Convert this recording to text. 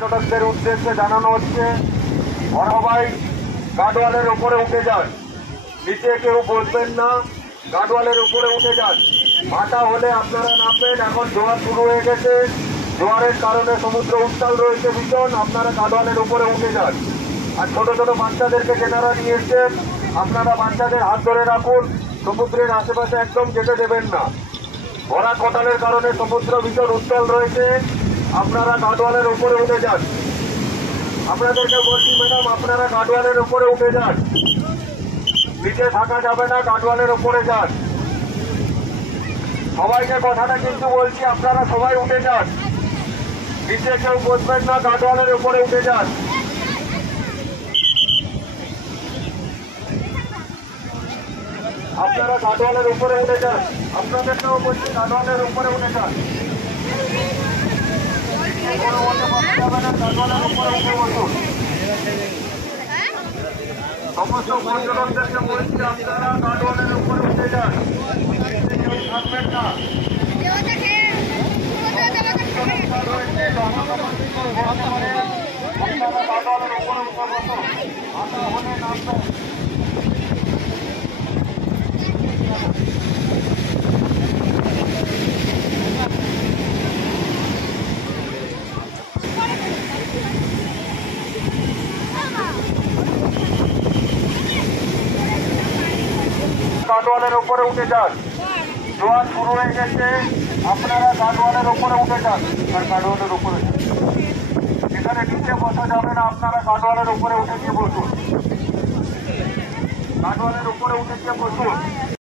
পর্যটকদের উদ্দেশ্যে জানানো হচ্ছে সবাই গার্ডওয়ালের উপরে উঠে যান, নিচে কেউ বসবেন না, গার্ডওয়ালের উপরে উঠে যান। ভাটা হলে আপনারা নামবেন। এখন জোয়ার শুরু হয়ে গেছে, জোয়ারের কারণে সমুদ্র উত্তাল রয়েছে ভীষণ, আপনারা গার্ডওয়ালের উপরে উঠে যান। আর ছোট ছোট বাচ্চাদেরকে যেনারা নিয়ে এসছেন আপনারা বাচ্চাদের হাত ধরে রাখুন, সমুদ্রের আশেপাশে একদম যেতে দেবেন না। ভরা কোটালের কারণে সমুদ্র ভীষণ উত্তাল রয়েছে, আপনারা গার্ডওয়ালের উপরে উঠে যান। আপনাদেরকে বলছি ম্যাডাম, আপনারা গার্ডওয়ালের উপরে উঠে যান, নিচে থাকা যাবে না, গার্ডওয়ালের উপরে যান। সবাইকে কথাটা কিন্তু বলছি, আপনারা সবাই উঠে যান, নিচে কেউ বসবেন না, গার্ডওয়ালের উপরে উঠে যান। আপনারা গার্ডওয়ালের উপরে উঠে যান, আপনাদেরকেও বলছি গার্ডওয়ালের উপরে উঠে যান। গার্ডওয়ালের উপরে উঠে বসুন। সমস্ত পর্যটকদেরকে বলছি আপনারা গার্ডওয়ালের উপরে উঠে যান, কেউ থাকবেন না। আপনারা গার্ডওয়ালের উপরে উঠে বসুন, আশা হলে নামবেন। গার্ডওয়ালের উপরে উঠে যান, জোয়ার শুরু হয়ে গেছে, আপনারা গার্ডওয়ালের উপরে উঠে যান। আর গার্ডওয়ালের উপরে এখানে নিচে বসা যাবে না, আপনারা গার্ডওয়ালের উপরে উঠে গিয়ে বসুন, গার্ডওয়ালের উপরে উঠে গিয়ে বসুন।